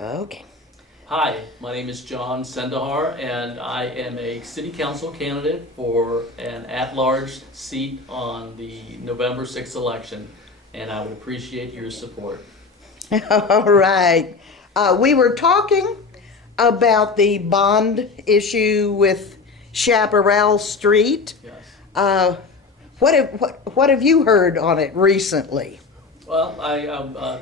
Okay. Hi, my name is John Sendejar, and I am a city council candidate for an at-large seat on the November 6th election, and I would appreciate your support. All right. We were talking about the bond issue with Chaparral Street. Yes. What have you heard on it recently? Well,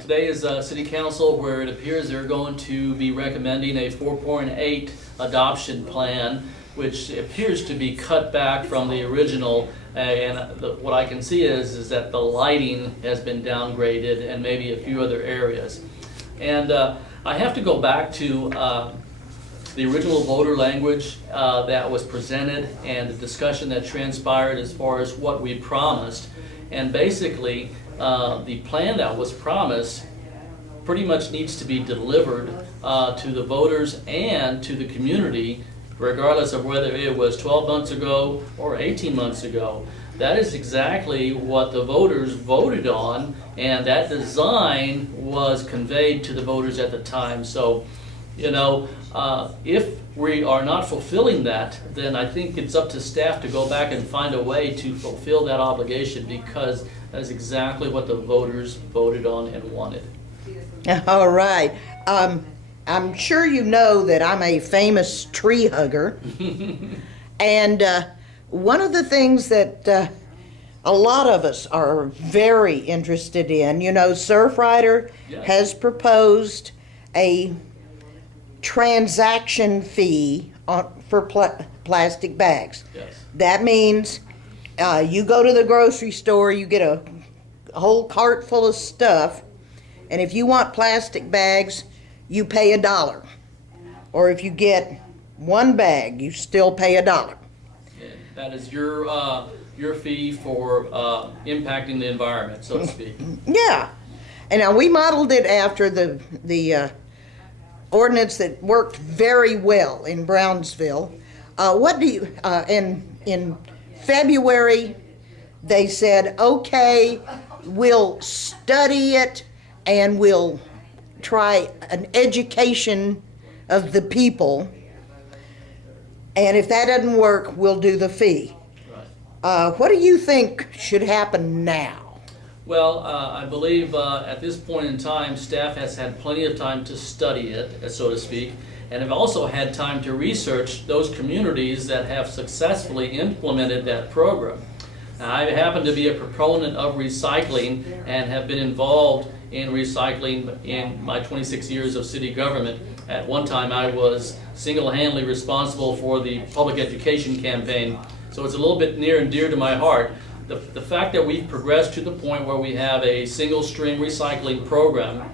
today is city council where it appears they're going to be recommending a 4.8 adoption plan, which appears to be cut back from the original. What I can see is that the lighting has been downgraded and maybe a few other areas. And I have to go back to the original voter language that was presented and the discussion that transpired as far as what we promised. And basically, the plan that was promised pretty much needs to be delivered to the voters and to the community, regardless of whether it was 12 months ago or 18 months ago. That is exactly what the voters voted on, and that design was conveyed to the voters at the time. So, if we are not fulfilling that, then I think it's up to staff to go back and find a way to fulfill that obligation, because that is exactly what the voters voted on and wanted. All right. I'm sure you know that I'm a famous tree hugger. And one of the things that a lot of us are very interested in, Surfrider Yes. has proposed a transaction fee for plastic bags. Yes. That means you go to the grocery store, you get a whole cart full of stuff, and if you want plastic bags, you pay $1. Or if you get one bag, you still pay $1. And that is your fee for impacting the environment, so to speak. Yeah. And now we modeled it after the ordinance that worked very well in Brownsville. What do you, in February, they said, okay, we'll study it and we'll try an education of the people. And if that doesn't work, we'll do the fee. Right. What do you think should happen now? Well, I believe at this point in time, staff has had plenty of time to study it, so to speak, and have also had time to research those communities that have successfully implemented that program. Now, I happen to be a proponent of recycling and have been involved in recycling in my 26 years of city government. At one time, I was single-handedly responsible for the public education campaign, so it's a little bit near and dear to my heart. The fact that we've progressed to the point where we have a single-stream recycling program,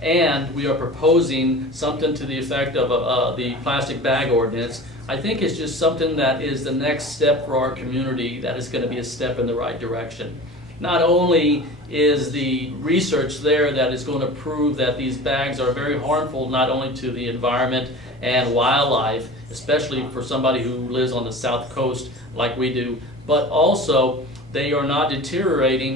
and we are proposing something to the effect of the plastic bag ordinance, I think is just something that is the next step for our community that is going to be a step in the right direction. Not only is the research there that is going to prove that these bags are very harmful not only to the environment and wildlife, especially for somebody who lives on the South Coast like we do, but also they are not deteriorating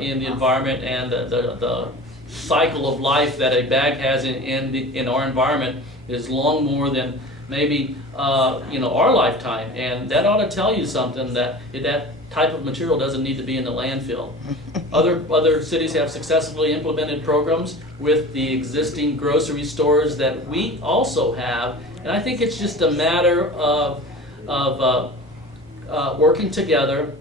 in the environment, and the cycle of life that a bag has in our environment is long more than maybe our lifetime, and that ought to tell you something, that type of material doesn't need to be in the landfill. Other cities have successfully implemented programs with the existing grocery stores that we also have, and I think it's just a matter of working together,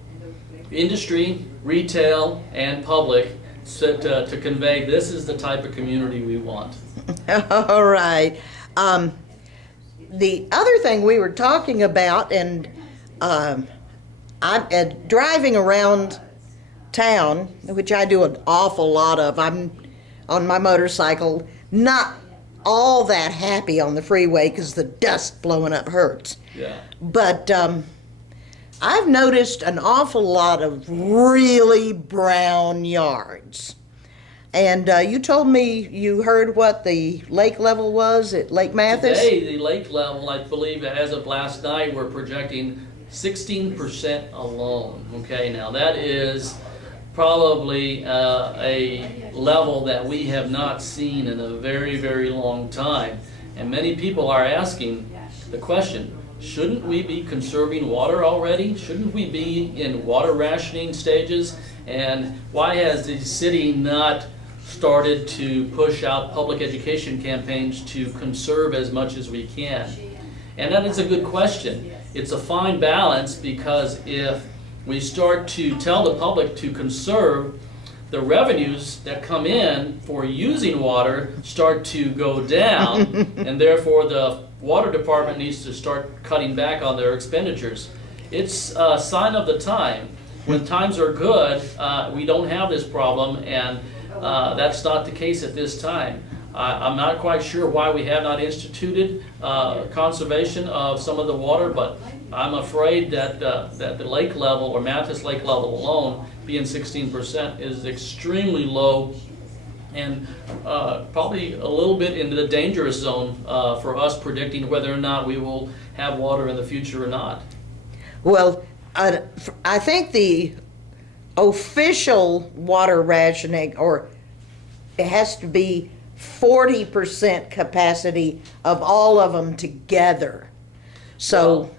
industry, retail, and public, to convey this is the type of community we want. All right. The other thing we were talking about, and I'm driving around town, which I do an awful lot of. I'm on my motorcycle, not all that happy on the freeway because the dust blowing up hurts. Yeah. But I've noticed an awful lot of really brown yards. And you told me you heard what the lake level was at Lake Mathis? Today, the lake level, I believe, as of last night, we're projecting 16% alone. Okay, now that is probably a level that we have not seen in a very, very long time. And many people are asking the question, shouldn't we be conserving water already? Shouldn't we be in water rationing stages? And why has the city not started to push out public education campaigns to conserve as much as we can? And that is a good question. It's a fine balance, because if we start to tell the public to conserve, the revenues that come in for using water start to go down, and therefore the water department needs to start cutting back on their expenditures. It's a sign of the time. When times are good, we don't have this problem, and that's not the case at this time. I'm not quite sure why we have not instituted conservation of some of the water, but I'm afraid that that the lake level, or Mathis Lake level alone, being 16%, is extremely low, and probably a little bit into the dangerous zone for us predicting whether or not we will have water in the future or not. Well, I think the official water rationing, or it has to be 40% capacity of all of them together. So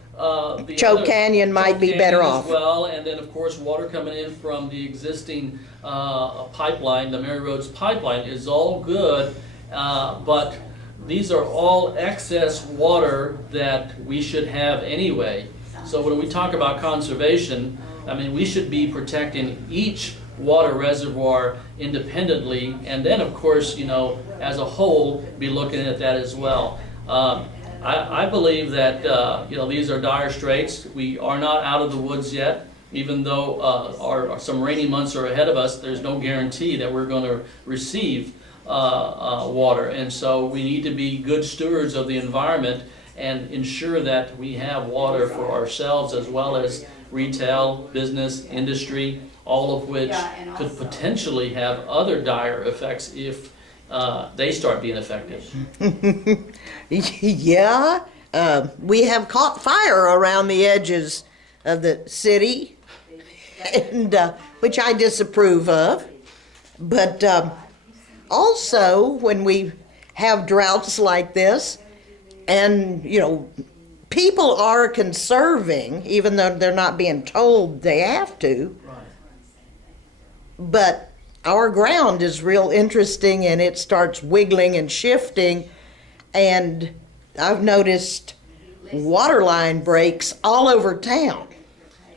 Choke Canyon might be better off. Well, and then of course water coming in from the existing pipeline, the Mary Roads pipeline, is all good, but these are all excess water that we should have anyway. So when we talk about conservation, I mean, we should be protecting each water reservoir independently, and then of course, you know, as a whole, be looking at that as well. I believe that you know, these are dire straits. We are not out of the woods yet. Even though some rainy months are ahead of us, there's no guarantee that we're going to receive water, and so we need to be good stewards of the environment and ensure that we have water for ourselves as well as retail, business, industry, all of which could potentially have other dire effects if they start being affected. Yeah, we have caught fire around the edges of the city, and which I disapprove of. But also, when we have droughts like this, and you know, people are conserving, even though they're not being told they have to. Right. But our ground is real interesting, and it starts wiggling and shifting, and I've noticed water line breaks all over town.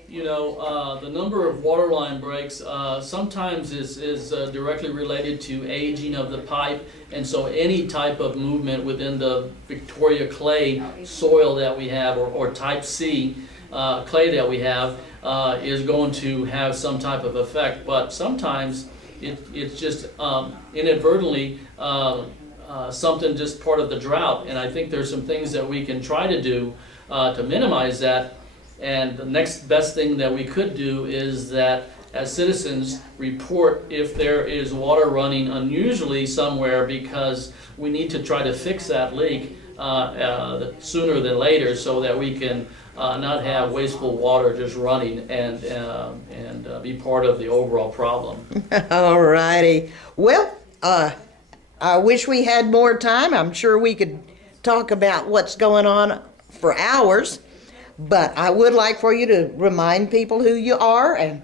You know, the number of water line breaks sometimes is directly related to aging of the pipe, and so any type of movement within the Victoria clay soil that we have, or type C clay that we have, is going to have some type of effect. But sometimes it's just inadvertently something just part of the drought, and I think there's some things that we can try to do to minimize that. And the next best thing that we could do is that, as citizens, report if there is water running unusually somewhere, because we need to try to fix that leak sooner than later, so that we can not have wasteful water just running and be part of the overall problem. All righty. Well, I wish we had more time. I'm sure we could talk about what's going on for hours. But I would like for you to remind people who you are and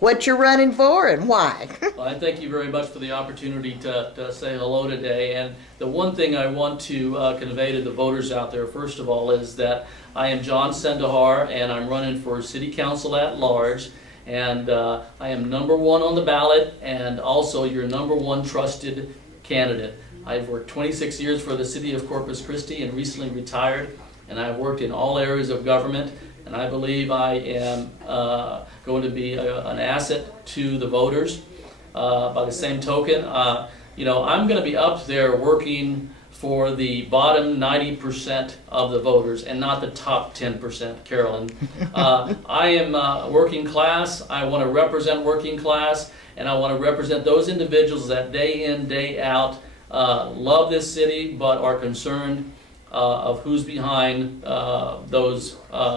what you're running for and why. Well, I thank you very much for the opportunity to say hello today. And the one thing I want to convey to the voters out there, first of all, is that I am John Sendejar, and I'm running for City Council at large. And I am #1 on the ballot, and also your #1 trusted candidate. I've worked 26 years for the city of Corpus Christi and recently retired. And I've worked in all areas of government, and I believe I am going to be an asset to the voters. By the same token, you know, I'm going to be up there working for the bottom 90% of the voters and not the top 10%, Carolyn. I am working class. I want to represent working class, and I want to represent those individuals that day in, day out love this city but are concerned of who's behind those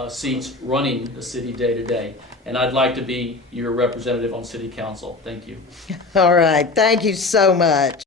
seats running the city day to day. And I'd like to be your representative on city council. Thank you. All right, thank you so much.